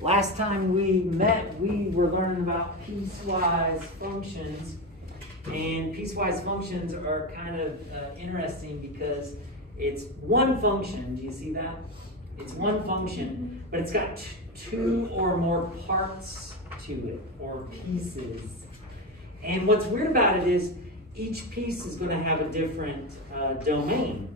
Last time we met, we were learning about piecewise functions. And piecewise functions are kind of interesting because it's one function. Do you see that? It's one function, but it's got two or more parts to it, or pieces. And what's weird about it is each piece is going to have a different domain,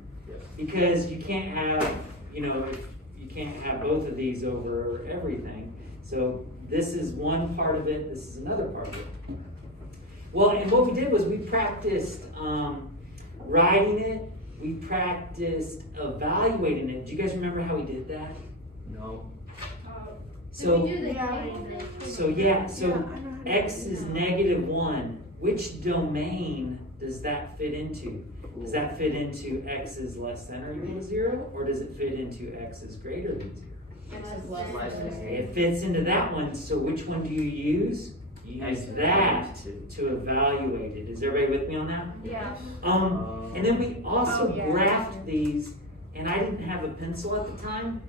because you can't have, you can't have both of these over everything. So this is one part of it, this is another part of it. Well, and what we did was we practiced writing it, we practiced evaluating it. Do you guys remember how we did that? No. So x is -1. Which domain does that fit into? Does that fit into x is less than or equal to 0, or does it fit into x is greater than 0? X is less than 0. It fits into that one, so which one do you use? You use that to evaluate it. Is everybody with me on that? Yeah. And then we also graphed these, and I didn't have a pencil at the time,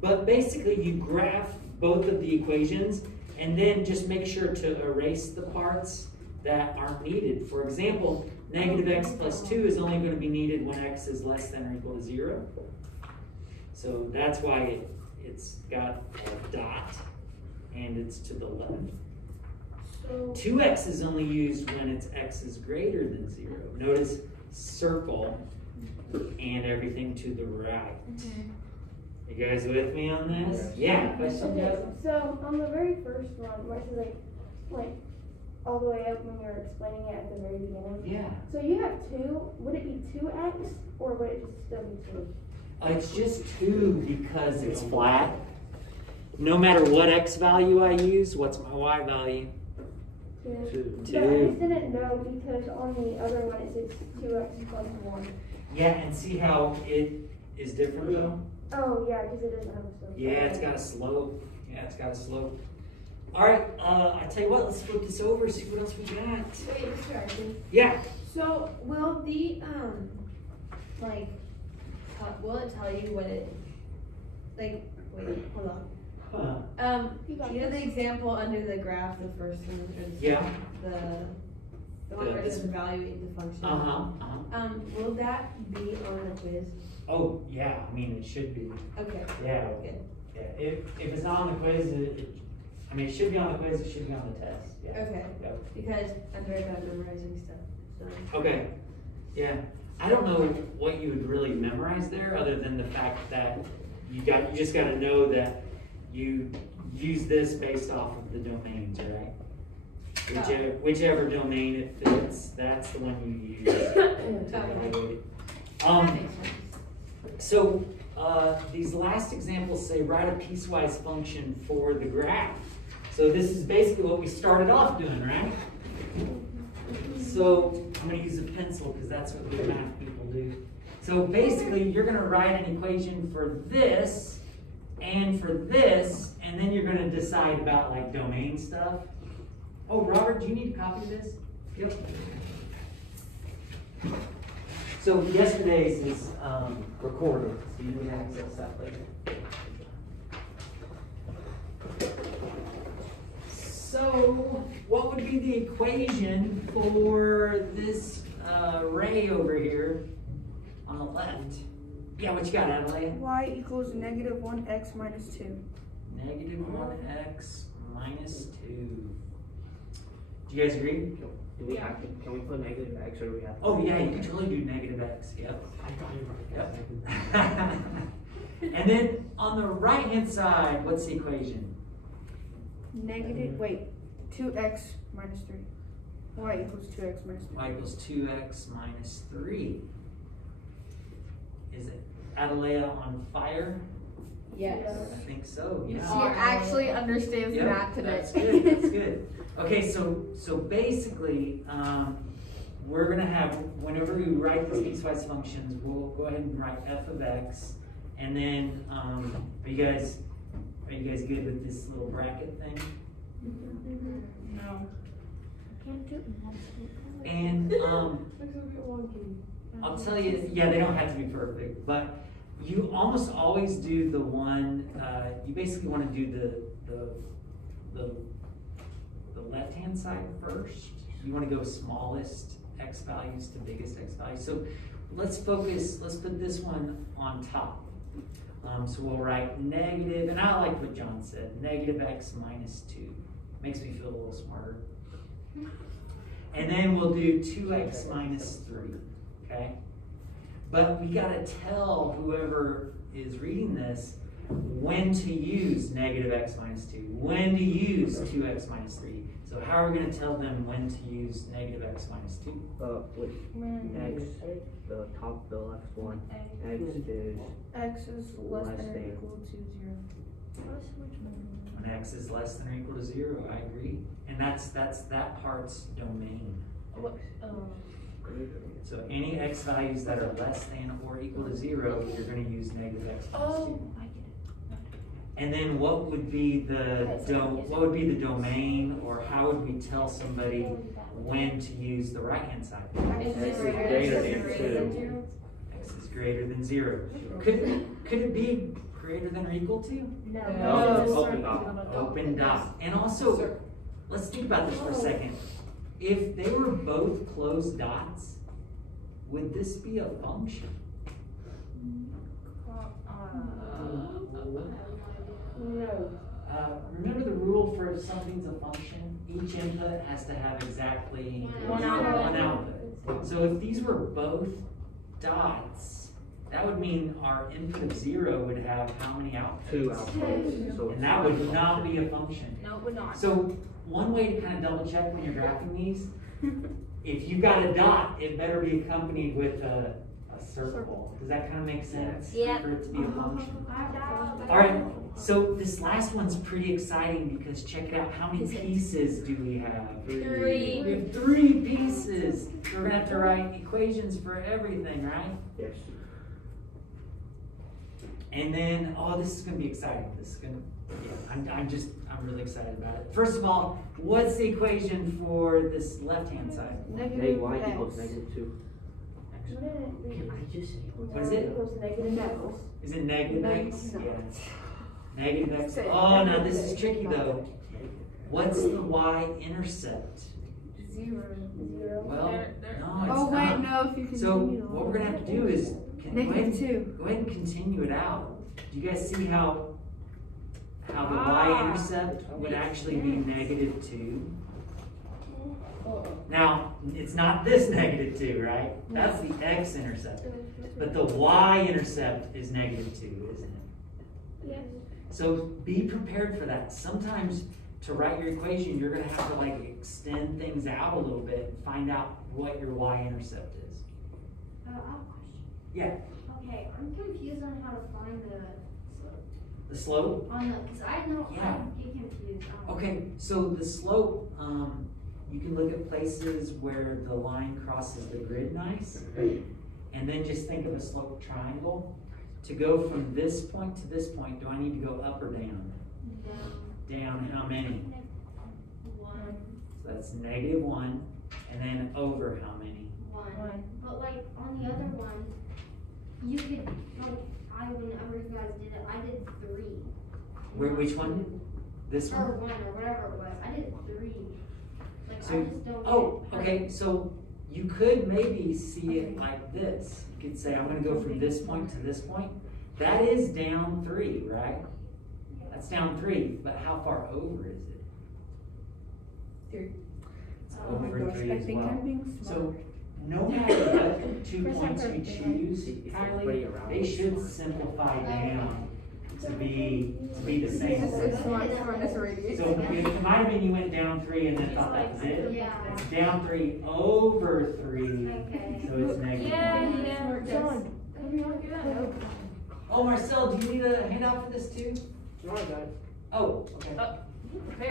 but basically you graph both of the equations and then just make sure to erase the parts that aren't needed. For example, -x plus 2 is only going to be needed when x is less than or equal to 0. So that's why it's got a dot and it's to the left. 2x is only used when it's x is greater than 0. Notice circle and everything to the right. You guys with me on this? Yeah. Question? Okay, so on the very first one, where it's like all the way up when you're explaining it at the very beginning. Yeah. So you have 2. Would it be 2x or would it just still be 2? It's just 2 because it's flat. No matter what x value I use, what's my y value? 2. 2. But I just didn't know because on the other one it says 2x plus 1. Yeah, and see how it is different though? Oh yeah, because it doesn't have a slope. Yeah, it's got a slope. Yeah, it's got a slope. All right, I tell you what, let's flip this over, see what else we got. Wait, distraction. Yeah. So will the will it tell you what it wait, hold on. You know the example under the graph, the first one, the one where it says evaluate the function. Will that be on the quiz? Oh yeah, I mean it should be. Okay. Yeah. Good. Yeah. If it's not on the quiz, it should be on the quiz. It should be on the test. Yeah. Okay. Yep. Because I'm very bad at memorizing stuff. So. Okay. Yeah. I don't know what you would really memorize there, other than the fact that you just got to know that you use this based off of the domains, right? Whichever domain it fits, that's the one you use to evaluate it. So these last examples say write a piecewise function for the graph. So this is basically what we started off doing, right? So I'm going to use a pencil because that's what the math people do. So basically you're going to write an equation for this and for this, and then you're going to decide about like domain stuff. Oh, Robert, do you need a copy of this? Yep. So yesterday's is recorded, so you can access that later. So what would be the equation for this ray over here on the left? Yeah, what you got, Adelaide? Y equals -1x minus 2. -1x minus 2. Do you guys agree? Do we have to, can we put -x or do we have to? Oh yeah, you can totally do -x, yep. I thought you were right. Yep. And then on the right hand side, what's the equation? 2x minus 3. Y equals 2x minus 3. Y equals 2x minus 3. Is it Adelea on fire? Yes. I think so. You Yeah. She actually understands math today. That's good. That's good. Okay, so basically, we're gonna have, whenever we write these piecewise functions, we'll go ahead and write f of x, and then are you guys good with this little bracket thing? No. And I'll tell you, yeah, they don't have to be perfect, but you almost always do the one, you basically want to do the left-hand side first. You want to go smallest x values to biggest x values. So let's put this one on top. So we'll write negative, and I like what John said, negative x minus 2. Makes me feel a little smarter. And then we'll do 2x minus 3, okay? But we gotta tell whoever is reading this when to use negative x minus 2, when to use 2x minus 3. So how are we gonna tell them when to use negative x minus 2? Wait, x, the top, the left one, X is less than or equal to 0. When x is less than or equal to 0, I agree. And that's that part's domain. So any x values that are less than or equal to 0, you're going to use negative x minus 2. I get it. And then what would be the domain, or how would we tell somebody when to use the right hand side? X is greater than 2. X is greater than 0. Could it be greater than or equal to? No, open dot. Open dot. And also, let's think about this for a second. If they were both closed dots, would this be a function? No. Remember the rule for something's a function? Each input has to have exactly One output. So if these were both dots, that would mean our input of 0 would have how many outputs? 2 outputs. So And that would not be a function. No, it would not. So one way to kind of double check when you're graphing these, if you've got a dot, it better be accompanied with a circle. Does that kind of make sense? Yeah. For it to be a function. All right, so this last one's pretty exciting because check it out. How many pieces do we have? 3. We have 3 pieces. So we're gonna have to write equations for everything, right? yes. And then, oh, this is gonna be exciting. This is gonna, yeah, I'm really excited about it. First of all, what's the equation for this left-hand side? Negative y equals negative 2. Can I just say What is it? Equals negative x. Is it negative x? No. Yeah. Negative x. Oh, now this is tricky though. What's the y-intercept? 0. Well, no, it's Oh, wait, not. no, if you continue. So what we're gonna have to do is Negative 2. Go ahead and continue it out. Do you guys see how the y-intercept would actually be negative 2? Now, it's not this negative 2, right? That's the x-intercept. But the y-intercept is negative 2, isn't it? Yes. So be prepared for that. Sometimes to write your equation, you're going to have to like extend things out a little bit and find out what your y-intercept is. I have a question. Yeah. Okay, I'm confused on how to find The slope? because I know Yeah. I get confused. Okay, so the slope, you can look at places where the line crosses the grid nice, and then just think of a slope triangle. To go from this point to this point, do I need to go up or down? Down how many? 1. So that's negative 1, and then over how many? 1. But like on the other one, you could whenever you guys did it, I did 3. Which one? This Or one? 1 or whatever it was. I did 3. Like So- I just don't. Oh, get it. okay, so you could maybe see it like this. You could say, I'm gonna go from this point to this point. That is down 3, right? That's down 3, but how far over is it? 3. It's Oh my over gosh, 3 I as think well. I'm being smart. So no matter what 2 Chris, points I'm you perfect. choose, If Kylie, everybody around they is should smart. simplify down to be the same. It's smartness already. So it might have been you went down 3 and then thought that was it. Yeah. It's down 3 over 3, Okay. so it's negative. Yeah. John, come here. Oh, Marcel, do you need a handout for this too? No, I got it. Oh, okay.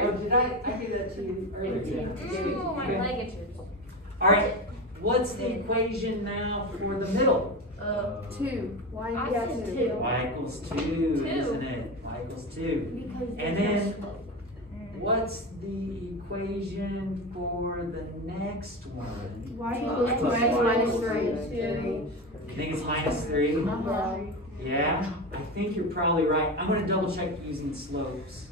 Oh, did I give that to you earlier? Yeah. Ooh, my Okay. leg itches. All right, what's the equation now for the middle? 2. Y I equals said 2. two. Y equals 2, isn't it? Y equals 2. Because And then, what's the equation for the next one? Y equals 2x minus 3. You think it's minus 3? Yeah, I think you're probably right. I'm gonna double check using slopes.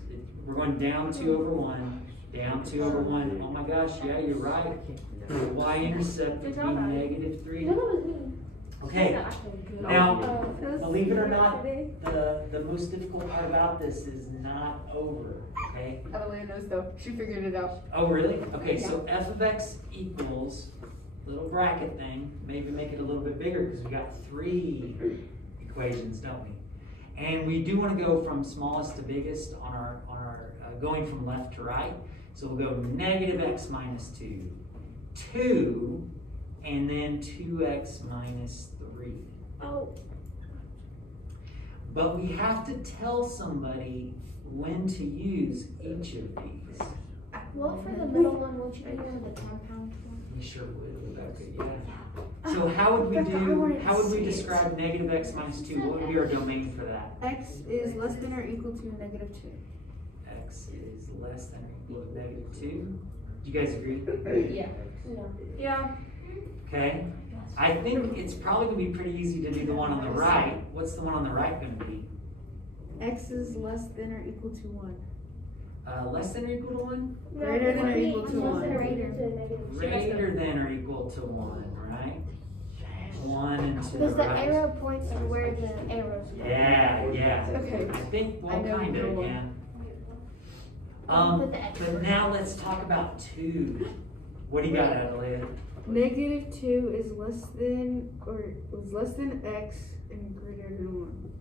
We're going down 2 over 1, down 2 over 1. Oh my gosh, yeah, you're right. The y-intercept would be -3. Okay, now, believe it or not, the most difficult part about this is not over, okay? Adelia knows though. She figured it out. Oh, really? Okay, so f of x equals, little bracket thing, maybe make it a little bit bigger because we got 3 equations, don't we? And we do want to go from smallest to biggest on our going from left to right. So we'll go -x minus 2, 2, and then 2x minus 3. Oh. But we have to tell somebody when to use each of these. Well, for the middle one, won't you do the compound one? We sure would, Rebecca, yeah. So how would we describe -x minus 2? What would be our domain for that? X is less than or equal to -2. X is less than or equal to -2. Do you guys agree? Yeah. Yeah. Okay. I think it's probably going to be pretty easy to do the one on the right. What's the one on the right going to be? X is less than or equal to 1. Less than or equal to 1? Greater than or equal to 1. Greater than or equal to 1, right? 1 and 2. Because the right? arrow points to where the arrows go. Yeah. Okay. I think, well, I know kind of, you're yeah. Put the X But now let's talk about 2. What do you got, Adelaide? -2 is less than x and greater than 1.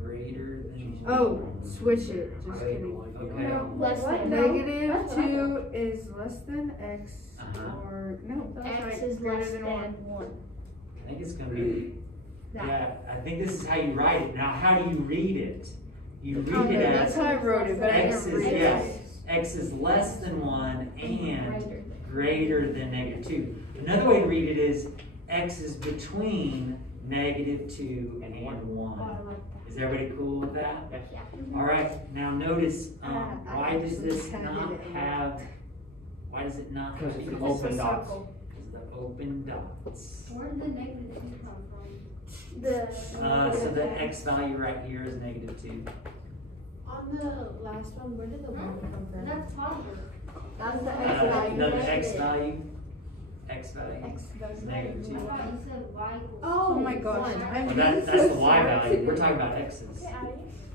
Greater than. Oh, switch it. Just kidding. Okay. No, Less than. -2 is less than x Uh-huh. or no, that's X right. is Greater less than 1. 1. I think it's going to be. Yeah, I think this is how you write it. Now, how do you read it? You read it That's as how I wrote it, but I x didn't is read yes, it. x is less than 1 and greater than -2. Another way to read it is x is between -2 and 1. Is everybody cool with that? Yeah. All right. Now notice why does actually this kinda not did it. have? Why does it not have? Because it's equals? open dots. Because of the open dots. Where did the -2 come from? So the x value right here is -2. On the last one, where did the 1 come from? That's positive. That's the X The value. x value. X value. X is value. I -2. thought you said y equals Oh my 2. gosh, Why? I'm Well, being that's so the y smart value. We're today. talking about x's. So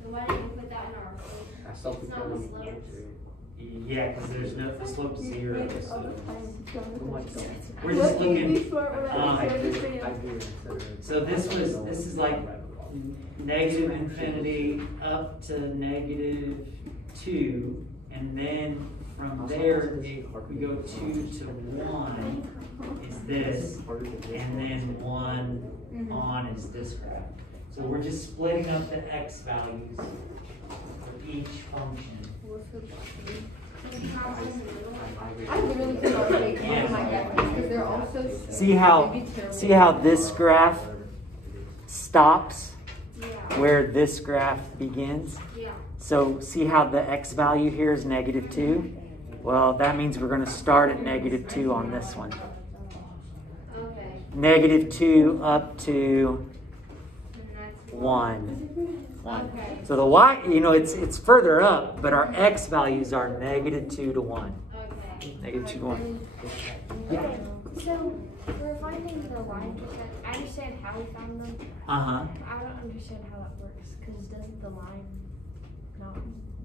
why didn't you put that in our equation? I still It's not the slopes. Yeah, because there's no the slope 0. All the So. time. We're just What made me looking. smart when I I was do. understand? I do. So this is like negative infinity up to -2, and then from there we go 2 to 1 is this, and then 1 on is this graph. So we're just splitting up the x values for each function. I literally cannot take one of my graphics because they're all so small. See how this graph stops Yeah. where this graph begins? Yeah. So see how the x value here is -2? Well, that means we're going to start at -2 on this one. Okay. -2 up to And that's 1. Okay. So the y, it's further up, but our x values are -2 to 1. Okay. -2 to 1. So we're finding the y-intercept. I understand how we found them. Uh-huh. But I don't understand how it works because doesn't the line not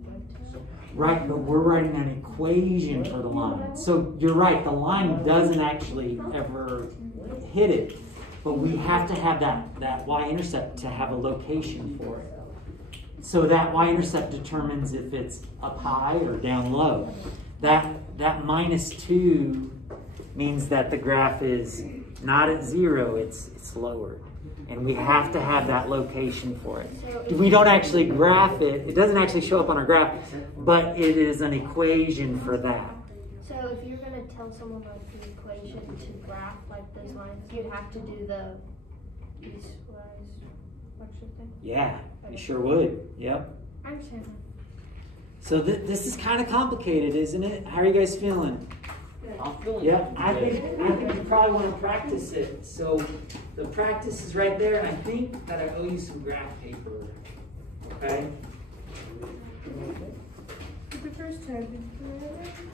point to it? Right, but we're writing an equation for the line. So you're right, the line doesn't actually ever hit it, but we have to have that y-intercept to have a location for it. So that y-intercept determines if it's up high or down low. That -2 means that the graph is not at 0, it's lower. And we have to have that location for it. We don't actually graph it. It doesn't actually show up on our graph, but it is an equation for that. So if you're going to tell someone like the equation to graph like those lines, you'd have to do the piecewise function thing? Yeah, you sure would. Yep. I understand. So this is kind of complicated, isn't it? How are you guys feeling? I'm feeling Yeah, I think you probably want to practice it. So the practice is right there. I think that I owe you some graph paper. Okay? The first time.